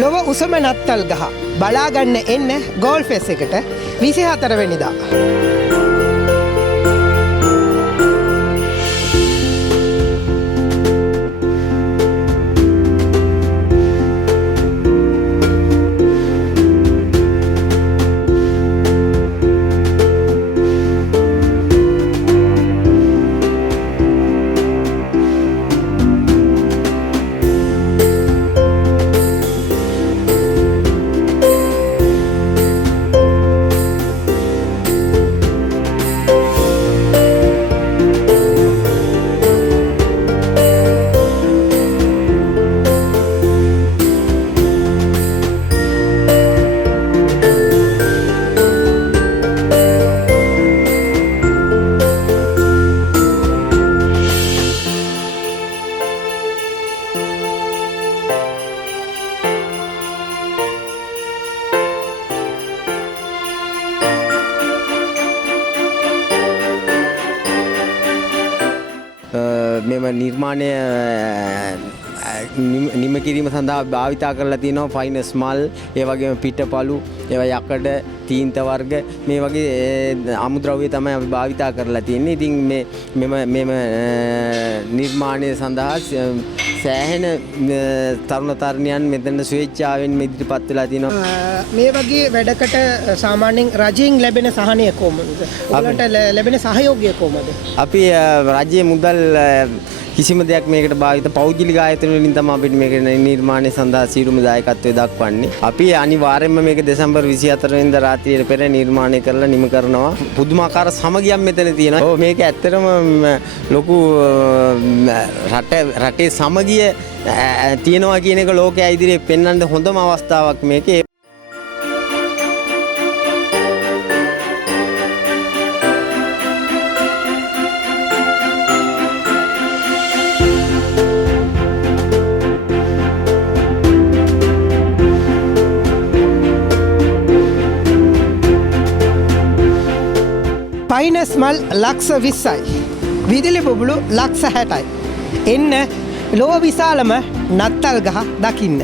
ලොව උසම නත්තල් ගහ බලාගන්න එන්න ගෝල් ෆෙස් එකට 24 වෙනිදා. මෙම නිර්මාණය නිම කිරීම සඳහා භාවිතා කරලා තියෙනවා ෆයිනස් මල්, ඒ වගේම පිටපලු, ඒවා යකඩ, තීන්ත වර්ග මේ වගේ අමුද්‍රව්‍ය තමයි අපි භාවිතා කරලා තියෙන්නේ. ඉතින් මෙම නිර්මාණය සඳහා සෑහෙන තරුණ තරුණියන් මෙතන ස්වේච්ඡාවෙන් ඉදිරිපත් වෙලා තිනවා. මේ වගේ වැඩකට සාමාන්‍යයෙන් රජයෙන් ලැබෙන සහනය කොහොමද? ඔයගලන්ට ලැබෙන සහයෝගය කොහොමද? අපි රජයේ මුදල් කිසිම දෙයක් මේකට භාවිත පෞද්ගලික ආයතන වලින් තමයි අපිට මේක නිර්මාණය සඳහා සියලුම දායකත්වය දක්වන්නේ. අපි අනිවාර්යයෙන්ම මේක දෙසැම්බර් 24 වෙනිදා රාත්‍රියේ පෙර නිර්මාණය කරලා නිම කරනවා. පුදුමාකාර සමගියක් මෙතන තියෙනවා. මේක ඇත්තටම ලොකු රටේ සමගිය තියෙනවා කියන එක ලෝකයා ඉදිරියේ පෙන්වන්න හොඳම අවස්ථාවක් මේකේ. ෆයිනස් මල් ලක්ෂ 20යි. විදුලි බුබුලු ලක්ෂ 60යි. එන්න ලොව විශාලම නත්තල් ගහ දකින්න.